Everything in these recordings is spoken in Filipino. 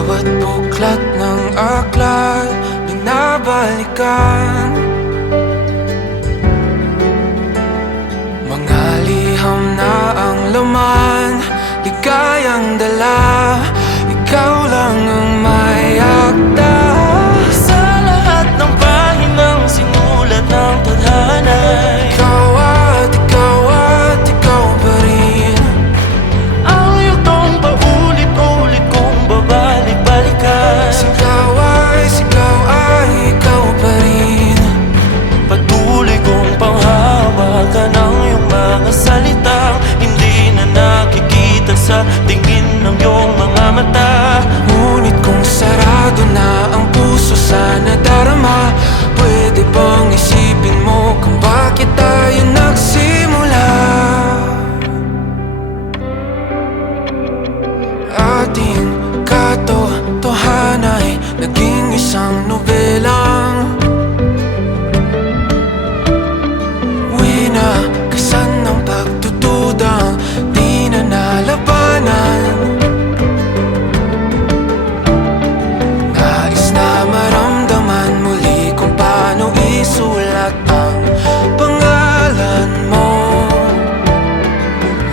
Bawat buklat ng aklat binabalikan, mga liham na ang laman, ligayang dala. Ikaw lang ang may akda sa lahat ng pahinang sinulat ng tadhana. Ikaw at ikaw pa rin. Ang yugtong paulit-ulit kong babalik-balikan. Sigaw ay ikaw pa rin. Patuloy kong panghawakan ang iyong mga salitang hindi na nakikita sa tingin ng iyong mga mata. Ngunit kung sarado na ang puso sa nadarama, pwede bang isipin mo kung bakit tayo nagsimula? Ating katotohanan ay naging isang nobelang winakasan ng pagtutudang di na nalabanan. Nais na maramdaman muli kung paano isulat ang pangalan mo.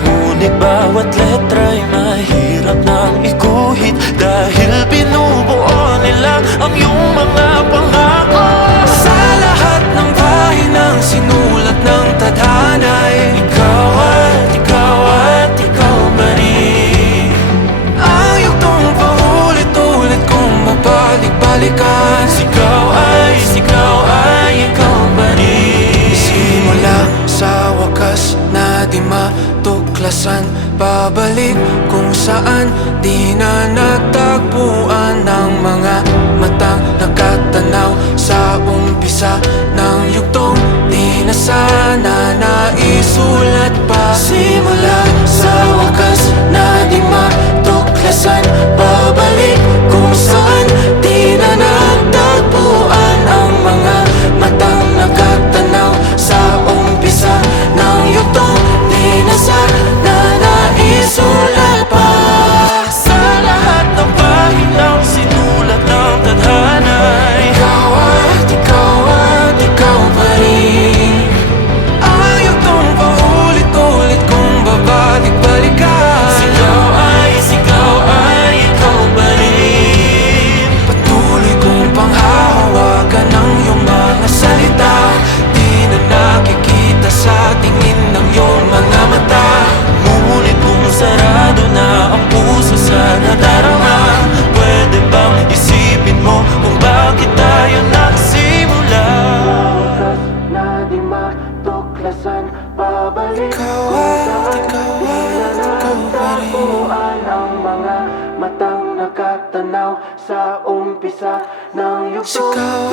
Ngunit bawat letra'y mahirap nang iguhit dahil binubuo nila ang iyong mga pangako. Sa lahat ng pahinang sinulat ng tadhana ay Ikaw at ikaw pa rin. ang yugtong paulit-ulit kong mabalik-balikan. Sigaw ay ikaw pa rin. Simula sa wakas na di matuklasan, babalik kung saan di na natagpuan ng mga matang nakatanaw sa umpisa ng yugtong di na sana naisulat pa. Simula sa wakas na di matuklasan, babalik kung saan di na natagpuan ang mga matang nakatanaw sa umpisa ng yugtong di na sana naisulat pa. Sa lahat ng pahinang sinulat ng tadhana. Ikaw at ikaw pa rin. Ang yugtong paulit-ulit kong babalik-balikan. Sigaw ay ikaw pa rin. Patuloy kong panghahawakan ang iyong mga salita, di na nakikita sa tingin ng iyong mga mata. Ngunit kung sarado na ang puso sa nadarama, pwede bang isipin mo kung bakit tayo nagsimula? Na di matuklasan, babalik ikaw pa rin. Ang mga matang nakatanaw sa umpisa ng yugtong. Sigaw